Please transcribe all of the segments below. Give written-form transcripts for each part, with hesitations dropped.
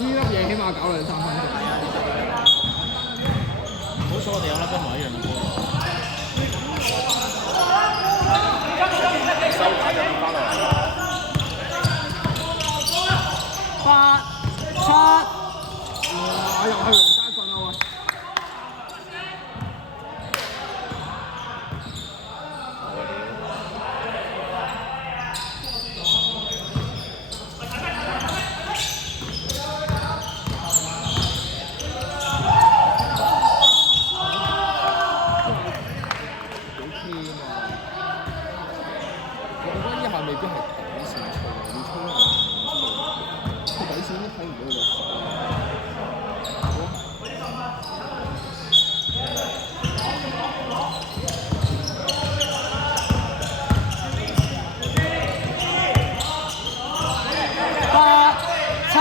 呢粒嘢起碼搞2-3分鐘。好彩我哋有粒一模一樣嘅波。收牌就跌翻落嚟。8、7，哇！又係黃家俊啊喂！未必係底線操，要操人唔知道，佢底線都睇唔到8、7。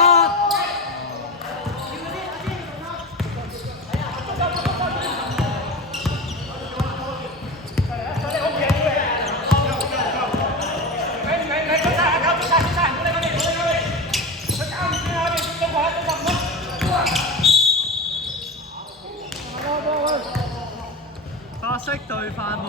白色對飯碗。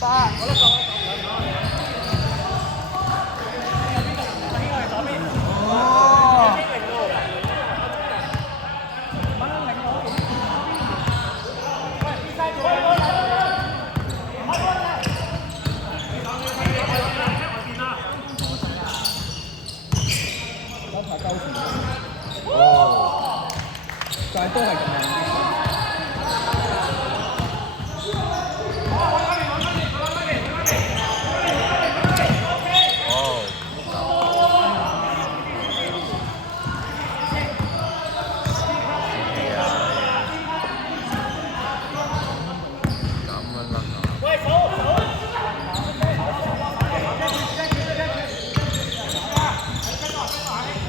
8、7、6。但係都係咁樣。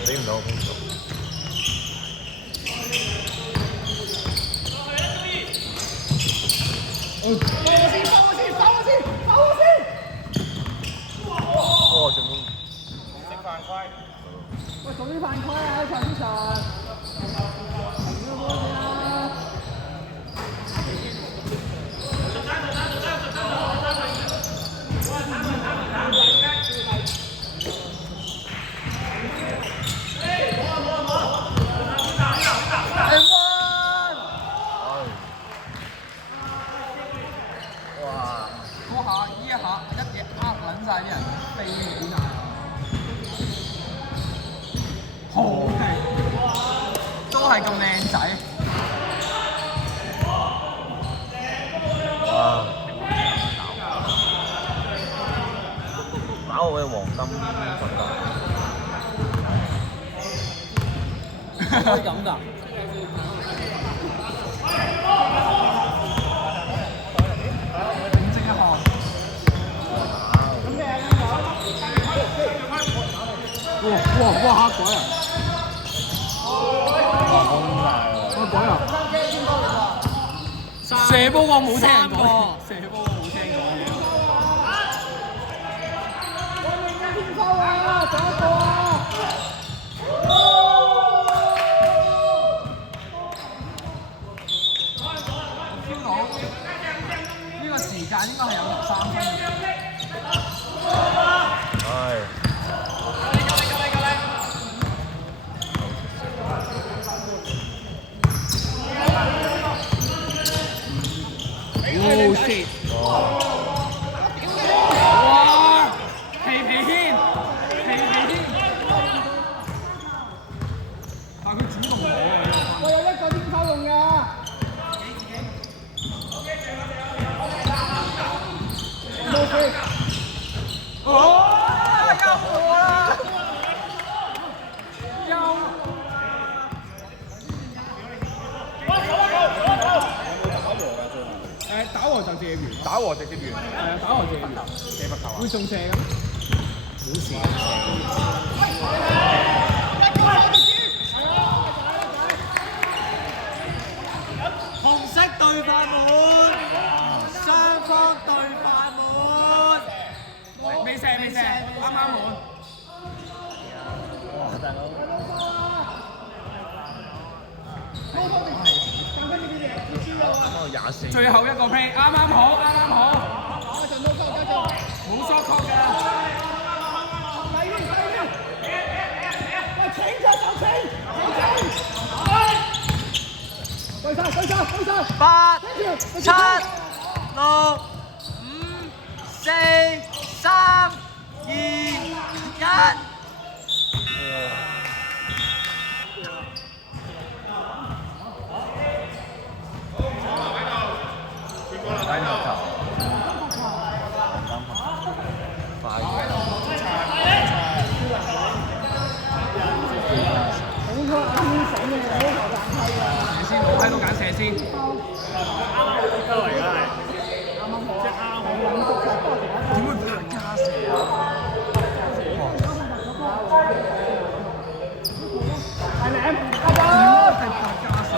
俾唔到我工作。哇！成功。食犯規。喂，早啲犯規啊！喺場之上。停咗波先啦。一嘢呃撚曬啲人飛起曬，好勁，都係咁靚仔。哇！打我嘅黃金分界。可以咁㗎？哇！嚇鬼啊！射波我冇聽人講，射波我冇聽講嘅。天收啊！仲有一個啊！feel 到呢個時間應該係有13分。係。Oh shit！哇！皮牽，但佢主動咗啊！我有一個天收用㗎。冇飛。哦！又我啦！又。打和就借完，打和直接完。係啊，打和借完，射不球啊？會仲射咁？好射。紅色對法門，雙方對法門，未射，啱啱滿。哇！大佬。24。最後一個 play 啱啱好，冇 shot clock 㗎。喂，請咗就請。對晒。8、7、6、5、4、3、2、1。快球球，快嘅。好彩啱先醒嘅，好頭硬係㗎。射先，我喺度揀射先。點會拍加射啊？係咪？係拍加射。